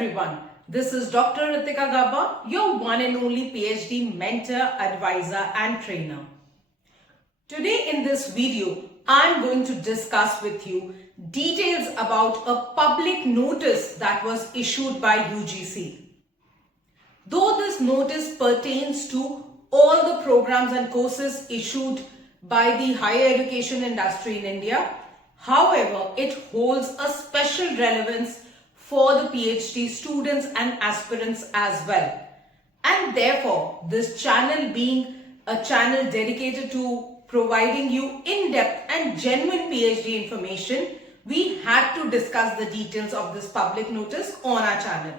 everyone, this is Dr. Ritika Gaba, your one and only PhD mentor, advisor and trainer. Today in this video, I'm going to discuss with you details about a public notice that was issued by UGC. Though this notice pertains to all the programs and courses issued by the higher education industry in India, however, it holds a special relevance for the PhD students and aspirants as well. And therefore, this channel being a channel dedicated to providing you in-depth and genuine PhD information, we had to discuss the details of this public notice on our channel.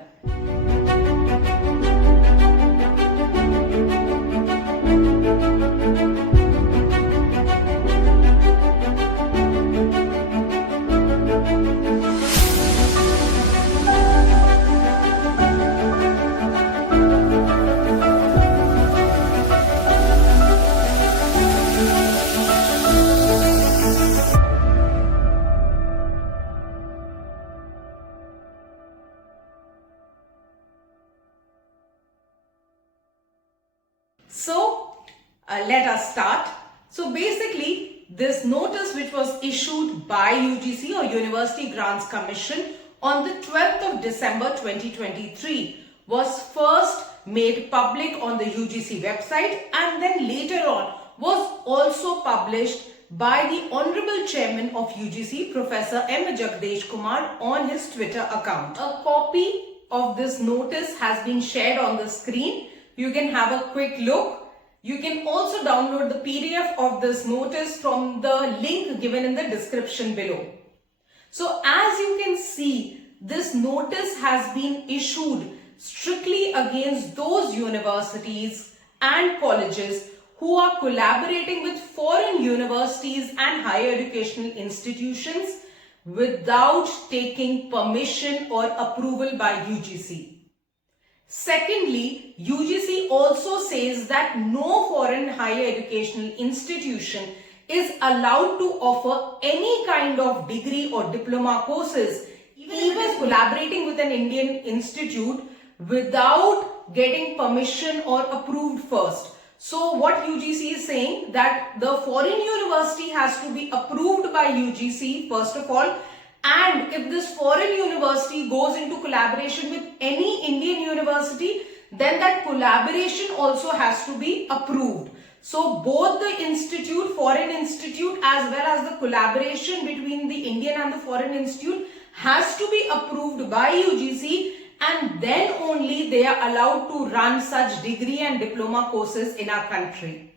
So let us start. So basically, this notice which was issued by UGC or University Grants Commission on the 12th of December 2023 was first made public on the UGC website and then later on was also published by the Honorable Chairman of UGC, Professor M. Jagdish Kumar, on his Twitter account. A copy of this notice has been shared on the screen. You can have a quick look. You can also download the PDF of this notice from the link given in the description below. So as you can see, this notice has been issued strictly against those universities and colleges who are collaborating with foreign universities and higher educational institutions without taking permission or approval by UGC. Secondly, UGC also says that no foreign higher educational institution is allowed to offer any kind of degree or diploma courses, even collaborating with an Indian institute, without getting permission or approved first. So what UGC is saying, that the foreign university has to be approved by UGC first of all, and if this foreign university goes into collaboration with any Indian university, then that collaboration also has to be approved. So both the institute, foreign institute, as well as the collaboration between the Indian and the foreign institute has to be approved by UGC, and then only they are allowed to run such degree and diploma courses in our country.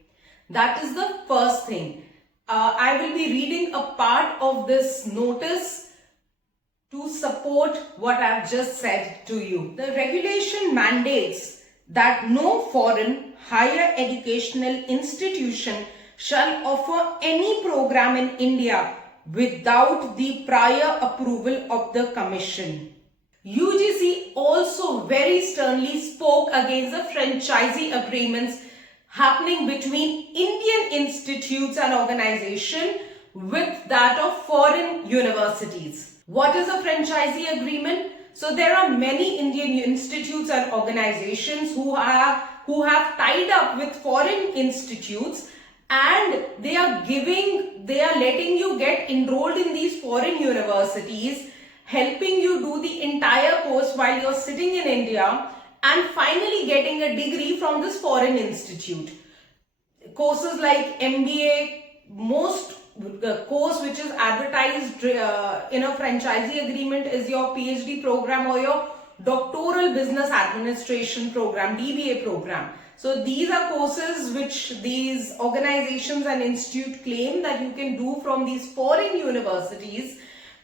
That is the first thing. I will be reading a part of this notice to support what I've just said to you. The regulation mandates that no foreign higher educational institution shall offer any program in India without the prior approval of the Commission. UGC also very sternly spoke against the franchisee agreements happening between Indian institutes and organizations with that of foreign universities. What is a franchisee agreement? So there are many Indian institutes and organizations who have tied up with foreign institutes, and they are letting you get enrolled in these foreign universities, helping you do the entire course while you're sitting in India, and finally getting a degree from this foreign institute. Courses like MBA, most course which is advertised in a franchisee agreement is your PhD program or your doctoral business administration program, DBA program. So these are courses which these organizations and institutes claim that you can do from these foreign universities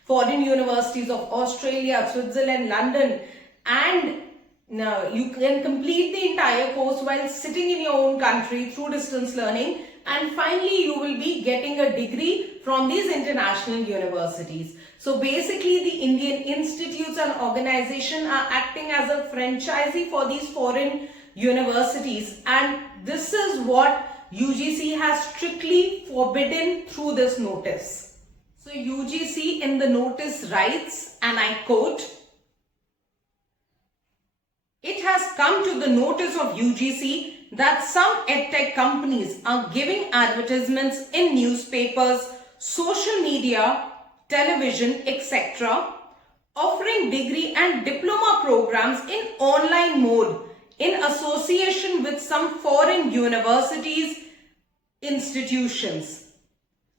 of Australia, Switzerland, London, and you can complete the entire course while sitting in your own country through distance learning, and finally you will be getting a degree from these international universities. So basically the Indian institutes and organizations are acting as a franchisee for these foreign universities, and this is what UGC has strictly forbidden through this notice. So UGC in the notice writes, and I quote, come to the notice of UGC that some edtech companies are giving advertisements in newspapers, social media, television, etc., offering degree and diploma programs in online mode in association with some foreign universities, institutions.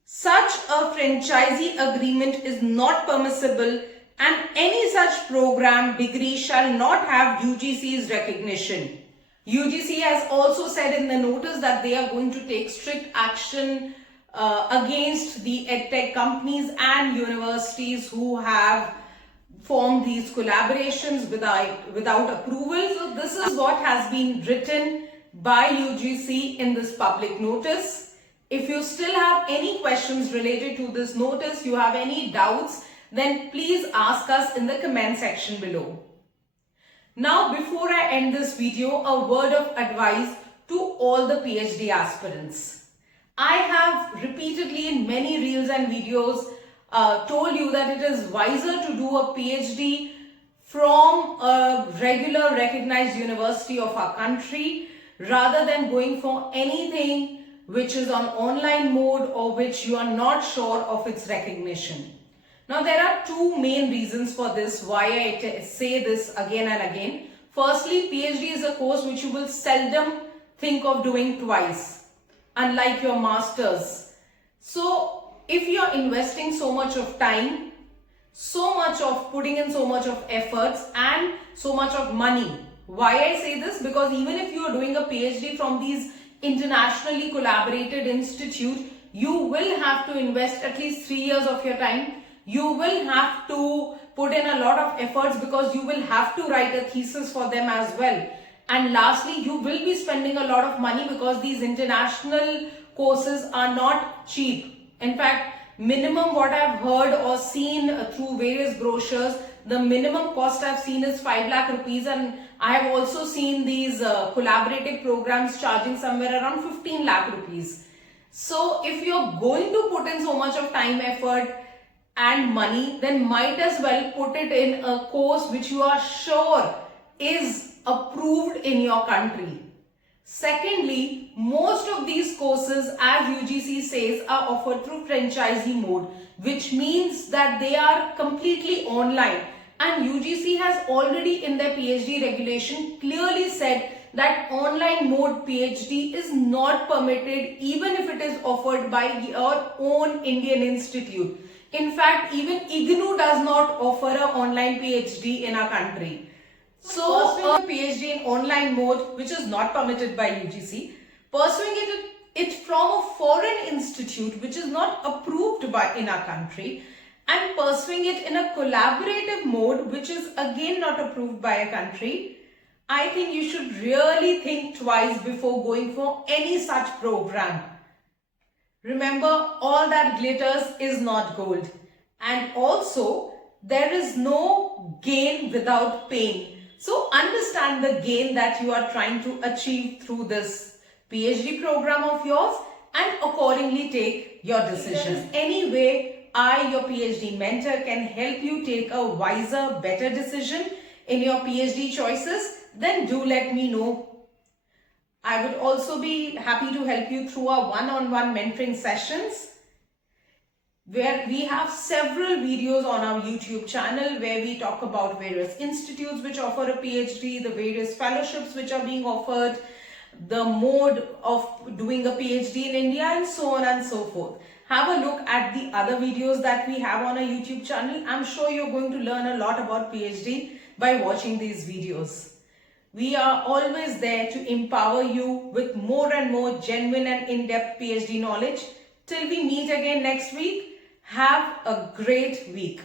Such a franchisee agreement is not permissible, and any such program degree shall not have UGC's recognition. UGC has also said in the notice that they are going to take strict action against the edtech companies and universities who have formed these collaborations without approval. So this is what has been written by UGC in this public notice. If you still have any questions related to this notice, you have any doubts, then please ask us in the comment section below. Now, before I end this video, a word of advice to all the PhD aspirants. I have repeatedly in many reels and videos told you that it is wiser to do a PhD from a regular recognized university of our country rather than going for anything which is on online mode or which you are not sure of its recognition. Now, there are two main reasons for this, why I say this again and again. Firstly, PhD is a course which you will seldom think of doing twice, unlike your masters. So, if you are investing so much of time, so much of putting in so much of efforts and so much of money, why I say this? Because even if you are doing a PhD from these internationally collaborated institute, you will have to invest at least 3 years of your time. You will have to put in a lot of efforts because you will have to write a thesis for them as well. And lastly, you will be spending a lot of money because these international courses are not cheap. In fact, minimum what I've heard or seen through various brochures, the minimum cost I've seen is 5 lakh rupees, and I have also seen these collaborative programs charging somewhere around 15 lakh rupees. So if you're going to put in so much of time, effort and money, then might as well put it in a course which you are sure is approved in your country. Secondly, most of these courses, as UGC says, are offered through franchisee mode, which means that they are completely online. And UGC has already in their PhD regulation clearly said that online mode PhD is not permitted even if it is offered by your own Indian institute. In fact, even IGNOU does not offer an online PhD in our country. So, a PhD in online mode, which is not permitted by UGC, pursuing it from a foreign institute which is not approved by in our country, and pursuing it in a collaborative mode which is again not approved by a country, I think you should really think twice before going for any such program. Remember, all that glitters is not gold. And also, there is no gain without pain. So understand the gain that you are trying to achieve through this PhD program of yours and accordingly take your decisions. If there is any way I, your PhD mentor, can help you take a wiser, better decision in your PhD choices, then do let me know. I would also be happy to help you through our one-on-one mentoring sessions, where we have several videos on our YouTube channel where we talk about various institutes which offer a PhD, the various fellowships which are being offered, the mode of doing a PhD in India, and so on and so forth. Have a look at the other videos that we have on our YouTube channel. I'm sure you're going to learn a lot about PhD by watching these videos. We are always there to empower you with more and more genuine and in-depth PhD knowledge. Till we meet again next week, have a great week.